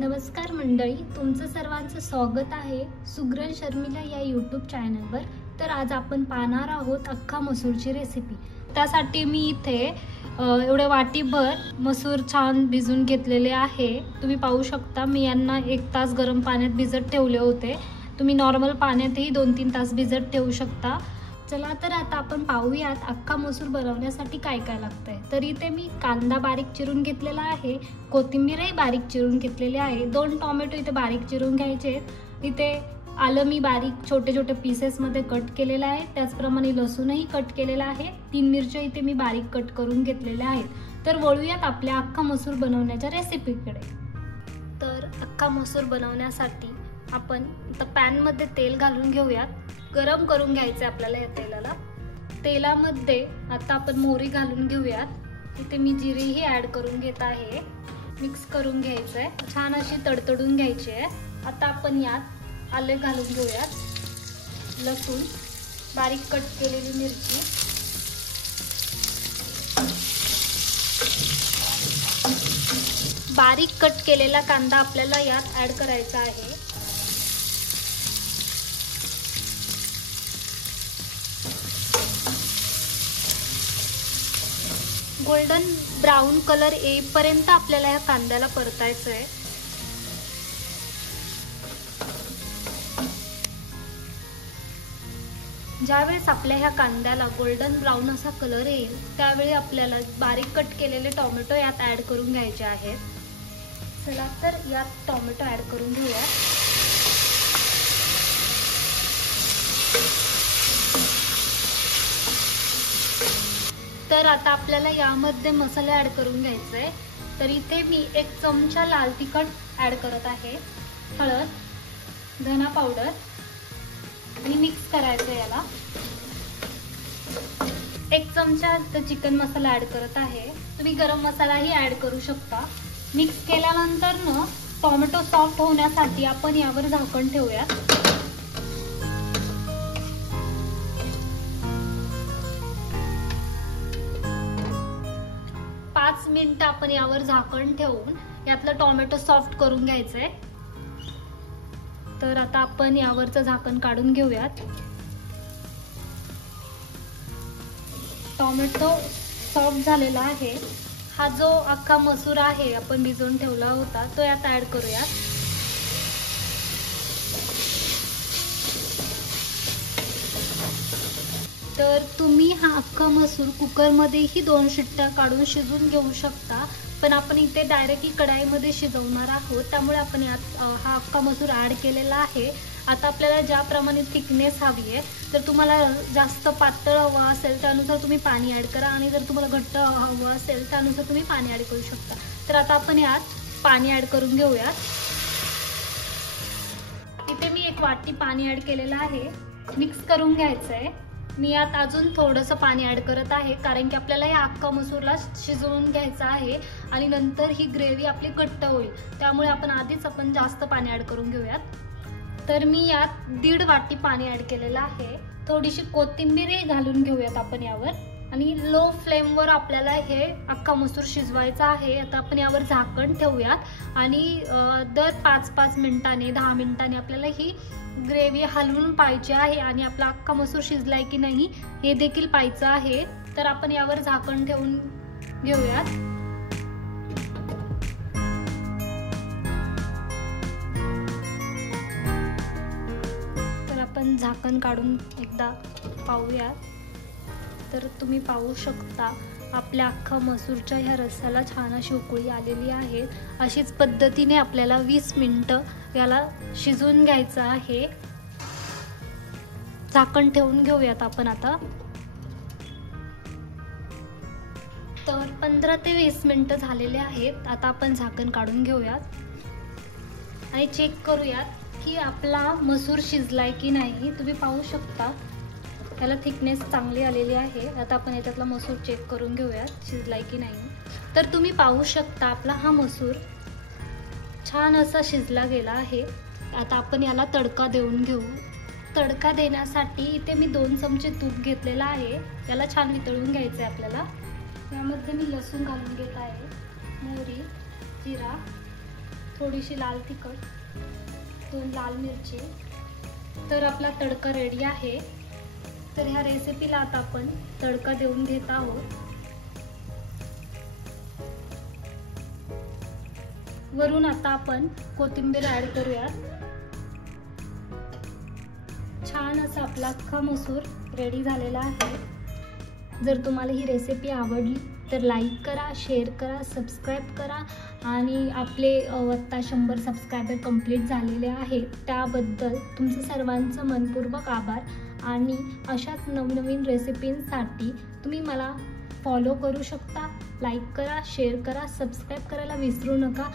नमस्कार मंडळी, तुमचं सर्वांचं स्वागत आहे सुग्रण शर्मिला या यूट्यूब चॅनलवर। तर आज आपण पाहणार आहोत अख्खा मसूरची रेसिपी। त्यासाठी मी इथे एवढे वाटीभर मसूर छान भिजून घेतलेले आहे। तुम्ही पाहू शकता मी यांना 1 तास गरम पाण्यात भिजत ठेवले होते। तुम्ही नॉर्मल पाण्यातही 2-3 तास भिजत ठेवू शकता। चला तर आता आपण पाहूयात अख्खा मसूर बनवण्यासाठी काय काय लागतंय। तर इथे मी कांदा बारीक चिरून घेतलेला आहे, कोथिंबीरही बारीक चिरून घेतलेली आहे, 2 टोमॅटो इथे बारीक चिरून घ्यायचे। इथे आलं मी बारीक छोटे छोटे पीसेस मध्ये कट केलेलं आहे, त्याचप्रमाणे लसूणही कट केलेला आहे, 3 मिरच्या इथे मी बारीक कट करून घेतलेल्या आहेत। तर वळूयात आपल्या अख्खा मसूर बनवण्याच्या रेसिपीकडे। तर अख्खा मसूर बनवण्यासाठी आपण पॅन मध्ये तेल घालून घेऊयात। गरम करून घ्यायचे आपल्याला या तेलाला। तेलामध्ये आता आपण मोहरी घालून घेऊयात। इथे मी जिरीही ऍड करून घेत आहे, मिक्स करून घ्यायचंय, छान अशी तडतडून घ्यायची आहे। आता आपण यात आले घालून घेऊयात, लसूण, बारीक कट केलेली मिरची, बारीक कट केलेला कांदा आपल्याला यात ऍड करायचा आहे। गोल्डन ब्राउन कलर येईपर्यंत आपल्याला या कांद्याला परतायचं आहे। ज्यावेळेस आपल्या ह्या कांद्याला गोल्डन ब्राउन असा कलर येईल त्यावेळी आपल्याला बारीक कट केलेले टोमॅटो यात ऍड करून घ्यायचे आहेत। चला तर यात टोमॅटो ऍड करून घेऊया। तर आता आपल्याला यामध्ये मसाले ऍड करून घ्यायचे। तर इथे मी 1 चमचा लाल तिखट ऍड करत आहे, हळद, धना पावडर आणि मिक्स करायचं याला। 1 चमचा चिकन मसाला ऍड करत आहे, तुम्ही गरम मसालाही ऍड करू शकता। मिक्स केल्यानंतर न टोमॅटो सॉफ्ट होण्यासाठी आपण यावर झाकण ठेवूया। 5 मिनिट आपण यावर झाकण ठेवून यातलं टोमॅटो सॉफ्ट करून घ्यायचंय। तर आता आपण यावरचं झाकण काढून घेऊयात। टोमॅटो सॉफ्ट झालेला आहे। हा जो अख्खा मसूर आहे आपण भिजवून ठेवला होता तो यात ऍड करूयात। तर तुम्ही हा अख्खा मसूर कुकर मध्येही 2 शिट्ट्या काढून शिजवून घेऊ शकता, पण आपण इथे डायरेक्टली कढाईमध्ये शिजवणार आहोत, त्यामुळे आपण यात हा अख्खा मसूर ऍड केलेला आहे। आता आपल्याला ज्याप्रमाणे थिकनेस हवी आहे, तर तुम्हाला जास्त पातळ हवा असेल त्यानुसार तुम्ही पाणी ऍड करा, आणि जर तुम्हाला घट्ट हवं असेल त्यानुसार तुम्ही पाणी ऍड करू शकता। तर आता आपण यात पाणी ऍड करून घेऊयात। इथे मी 1 वाटी पाणी ऍड केलेलं आहे, मिक्स करून घ्यायचंय। मी यात अजून थोडंसं पाणी ऍड करत आहे, कारण की आपल्याला या अख्खा मसूरला शिजवून घ्यायचा आहे आणि नंतर ही ग्रेव्ही आपली घट्ट होईल, त्यामुळे आपण जास्त पाणी ऍड करून घेऊयात। तर मी यात 1.5 वाटी पाणी ऍड केलेलं आहे। थोडीशी कोथिंबीरही घालून घेऊयात आपण यावर, आणि लो फ्लेमवर आपल्याला हे अख्खा मसूर शिजवायचा आहे। आता आपण यावर झाकण ठेवूयात आणि दर 5-5 मिनिटांनी 10 मिनिटांनी आपल्याला ही ग्रेव्ही हलवून पाहिजे आहे, आणि आपला अख्खा मसूर शिजलाय की नाही हे देखील पाहायचं आहे। तर आपण यावर झाकण ठेवून घेऊयात। तर आपण झाकण काढून एकदा पाहूयात। तर तुम्ही पाहू शकता आपल्या अख्खा मसूरच्या ह्या रस्स्याला छान अशी उकळी आलेली आहे। अशीच पद्धतीने आपल्याला 20 मिनिटं याला शिजवून घ्यायचं आहे। झाकण ठेवून घेऊयात आपण आता। तर 15 ते 20 मिनिटं झालेले आहेत। आता आपण झाकण काढून घेऊयात आणि चेक करूयात की आपला मसूर शिजलाय की नाही। तुम्ही पाहू शकता याला थिकनेस चांगली आलेली आहे। आता आपण याच्यातला मसूर चेक करून घेऊयात शिजलाय की नाही। तर तुम्ही पाहू शकता आपला हा मसूर छान असा शिजला गेला आहे। आता आपण याला तडका देऊन घेऊ। तडका देण्यासाठी इथे मी 2 चमचे तूप घेतलेला आहे, याला छान वितळून घ्यायचं आहे आपल्याला। यामध्ये मी लसूण घालून घेत आहे, मोहरी, जिरा, थोडीशी लाल तिखट, 2 लाल मिरची. तर आपला तडका रेडी आहे. तर ह्या रेसिपीला आता आपण तडका देऊन घेत आहोत. वरून आता आपण कोथिंबीर ऍड करूयात. छान असा आपला अख्खा मसूर रेडी झालेला आहे. जर तुम्हाला ही रेसिपी आवडली तर लाईक करा, शेअर करा, सबस्क्राईब करा. आणि आपले आत्ता 100 सबस्क्रायबर कंप्लीट झालेले आहेत, त्याबद्दल तुमचं सर्वांचं मनपूर्वक आभार. आणि अशाच नवनवीन रेसिपींसाठी तुम्ही मला फॉलो करू शकता. लाईक करा, शेअर करा, सबस्क्राईब करायला विसरू नका.